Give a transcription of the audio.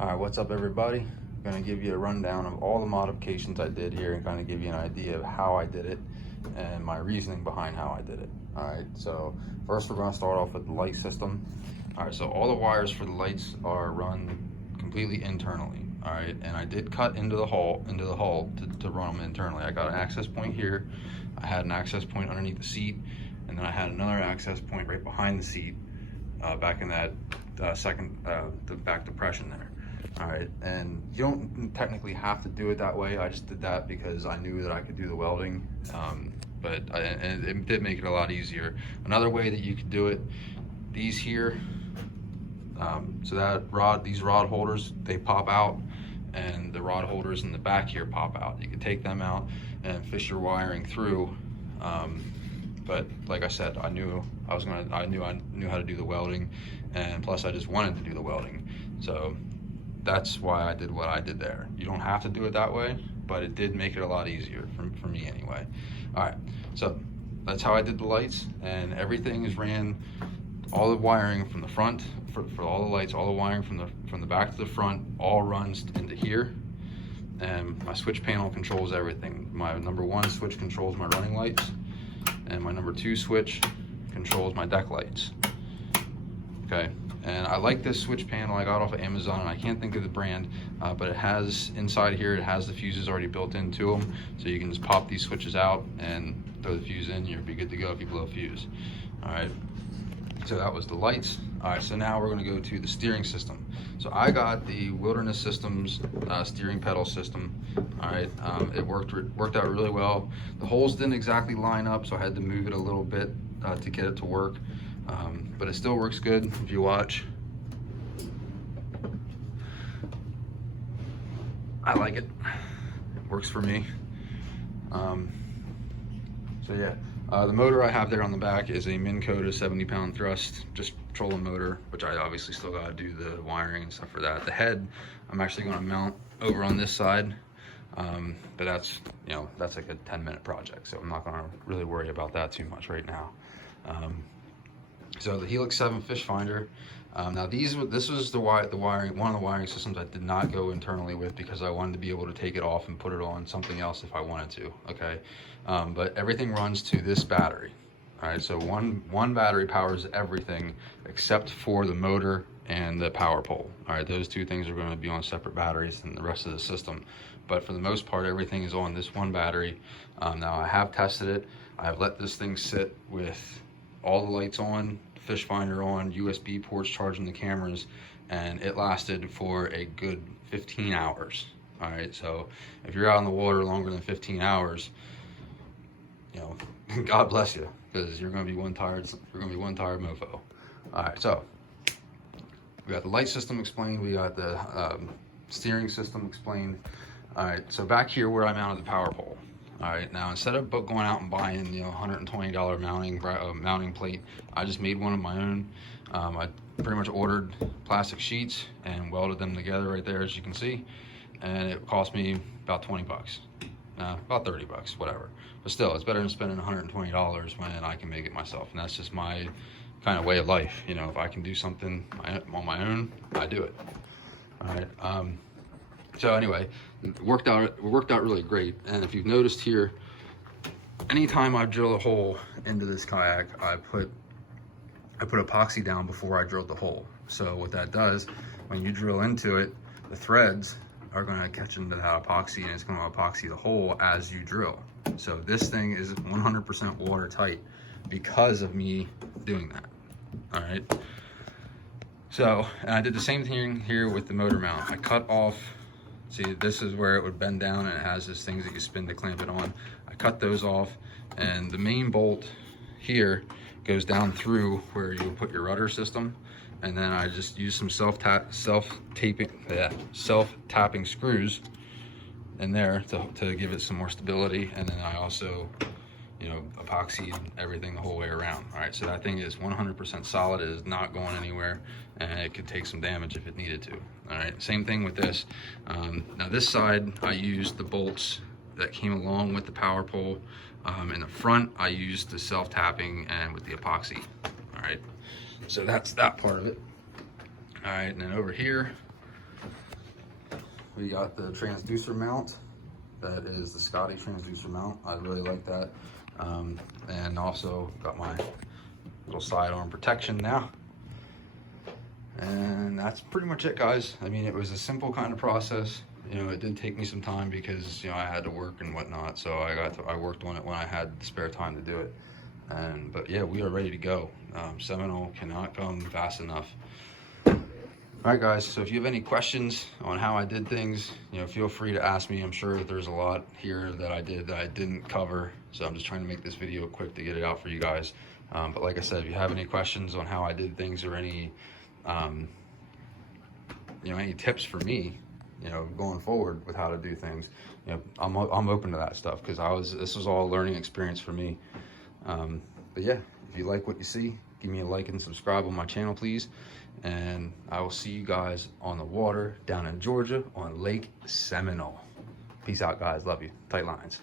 Alright, what's up everybody? I'm going to give you a rundown of all the modifications I did here and kind of give you an idea of how I did it and my reasoning behind how I did it. Alright, so first we're going to start off with the light system. Alright, so all the wires for the lights are run completely internally. Alright, and I did cut into the hull to run them internally. I got an access point here, I had an access point underneath the seat, and then I had another access point right behind the seat, back in that the back depression there. All right, and you don't technically have to do it that way. I just did that because I knew that I could do the welding, and it did make it a lot easier. Another way that you could do it, these here, so that these rod holders, they pop out, and the rod holders in the back here pop out. You can take them out and fish your wiring through. But like I said, I knew how to do the welding, and plus I just wanted to do the welding. So that's why I did what I did there. You don't have to do it that way, but it did make it a lot easier for me anyway. All right, so that's how I did the lights, and everything is ran, all the wiring from the front, for all the lights, all the wiring from the back to the front, all runs into here. And my switch panel controls everything. My number 1 switch controls my running lights, and my number 2 switch controls my deck lights. Okay, and I like this switch panel. I got off of Amazon, and I can't think of the brand, but it has inside here, it has the fuses already built into them, so you can just pop these switches out and throw the fuse in. You'll be good to go if you blow a fuse. All right, so that was the lights. All right, so now we're going to go to the steering system. So I got the Wilderness Systems steering pedal system. All right, it worked out really well. The holes didn't exactly line up, so I had to move it a little bit to get it to work. But it still works good if you watch. I like it. It works for me. So yeah, the motor I have there on the back is a Minn Kota 70-pound thrust, just trolling motor, which I obviously still got to do the wiring and stuff for that. The head I'm actually going to mount over on this side, but that's like a 10-minute project, so I'm not going to really worry about that too much right now. So the Helix 7 fish finder. Now this was the wiring, one of the wiring systems I did not go internally with because I wanted to be able to take it off and put it on something else if I wanted to. Okay, but everything runs to this battery. All right, so one battery powers everything except for the motor and the power pole. All right, those two things are going to be on separate batteries than the rest of the system. But for the most part, everything is on this one battery. Now I have tested it. I've let this thing sit with all the lights on, fish finder on, USB ports charging the cameras, and it lasted for a good 15 hours. All right, so if you're out in the water longer than 15 hours, you know, God bless you, because you're going to be one tired mofo. All right, so we got the light system explained, we got the steering system explained. All right, so back here where I mounted the power pole. All right, now instead of going out and buying, $120 mounting plate, I just made one of my own. I pretty much ordered plastic sheets and welded them together right there, as you can see, and it cost me about 20 bucks, about 30 bucks, whatever. But still, it's better than spending $120 when I can make it myself, and that's just my kind of way of life. You know, if I can do something on my own, I do it. All right. So anyway, it worked out really great. And if you've noticed here, anytime I drill a hole into this kayak, I put epoxy down before I drilled the hole. So what that does, when you drill into it, the threads are going to catch into that epoxy, and it's going to epoxy the hole as you drill. So this thing is 100% watertight because of me doing that. All right. So, and I did the same thing here with the motor mount. I cut off. See, this is where it would bend down, and it has these things that you spin to clamp it on. I cut those off, and the main bolt here goes down through where you put your rudder system, and then I just use some self-tapping screws in there to give it some more stability, and then I also, epoxied everything the whole way around. All right, so that thing is 100% solid. It is not going anywhere, and it could take some damage if it needed to. All right, same thing with this. Now this side, I used the bolts that came along with the power pole. In the front, I used the self-tapping and with the epoxy. All right, so that's that part of it. All right, and then over here, we got the transducer mount. That is the Scotty transducer mount. I really like that. And also got my little sidearm protection now. And that's pretty much it, guys. I mean, it was a simple kind of process. You know, it did take me some time because, you know, I had to work and whatnot. So I worked on it when I had spare time to do it. But yeah, we are ready to go. Seminole cannot come fast enough. All right, guys, so if you have any questions on how I did things, you know, feel free to ask me. I'm sure that there's a lot here that I did that I didn't cover, so I'm just trying to make this video quick to get it out for you guys. But like I said, if you have any questions on how I did things or any, you know, any tips for me, you know, going forward with how to do things, you know, I'm open to that stuff because this was all a learning experience for me. But yeah, if you like what you see, give me a like and subscribe on my channel, please. And I will see you guys on the water down in Georgia on Lake Seminole. Peace out, guys. Love you. Tight lines.